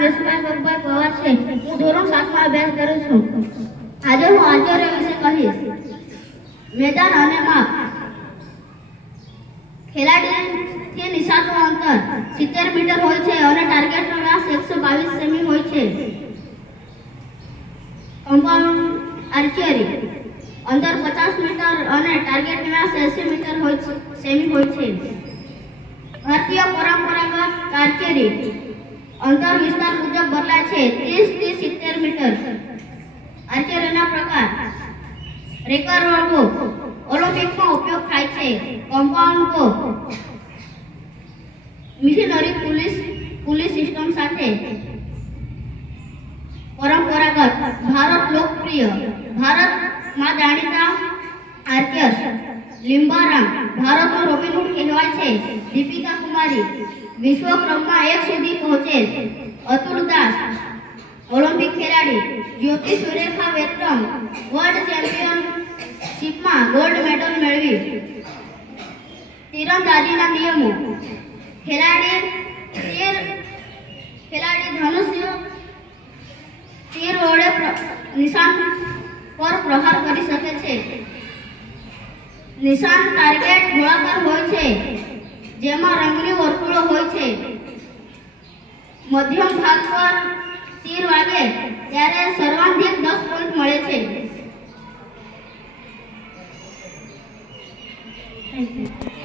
નામ યશભાઈ ગોપભાઈ પવાર છે. હું ધોરણ 7 માં અભ્યાસ કરું છું. આજે હું આચાર્ય વિશે કહીશ. મેદાન અને માપ. ખેલાડીથી નિશાનનું અંતર 70 મીટર હોય છે અને ટાર્ગેટનો વ્યાસ 122 સેમી હોય છે. Compound archery. અંતર 50 મીટર અને ટાર્ગેટ વ્યાસ 80 મીટર સેમી હોય છે. ભારતીય પરંપરાગત આર્ચરી. અંતર વિસ્તાર મુજબ બદલાય છે, 30 થી 70 મીટર. આર્ચરીના પ્રકાર. રેકર્વ બો ઓલિમ્પિકમાં ઉપયોગ થાય છે. કમ્પાઉન્ડ બો મિશનરી પુલિસ સિસ્ટમ સાથે. પરંપરાગત. ભારત લોકપ્રિય. ભારતમાં જાણીતા આર્ચર લિમ્બારામ ભારતનો રોબિનહૂડ કહેવાય છે. દીપિકા કુમારી વિશ્વકપમાં 1 સુધી પહોંચેલ. અતુલ દાસ ઓલિમ્પિક ખેલાડી. જ્યોતિ સુરેખા વેત્રમ વર્લ્ડ ચેમ્પિયનશિપમાં ગોલ્ડ મેડલ મેળવી. તીરંદાજીના નિયમો. ખેલાડી ધનુષ્ય તીર વડે નિશાન પર પ્રહાર કરી શકે છે. નિશાન ટાર્ગેટ ગોળાકાર હોય છે, જેમાં રંગની વર્તુળો હોય છે. મધ્યમ ભાગ પર તીર વાગે ત્યારે સર્વાધિક 10 પોઈન્ટ મળે છે. Thank you.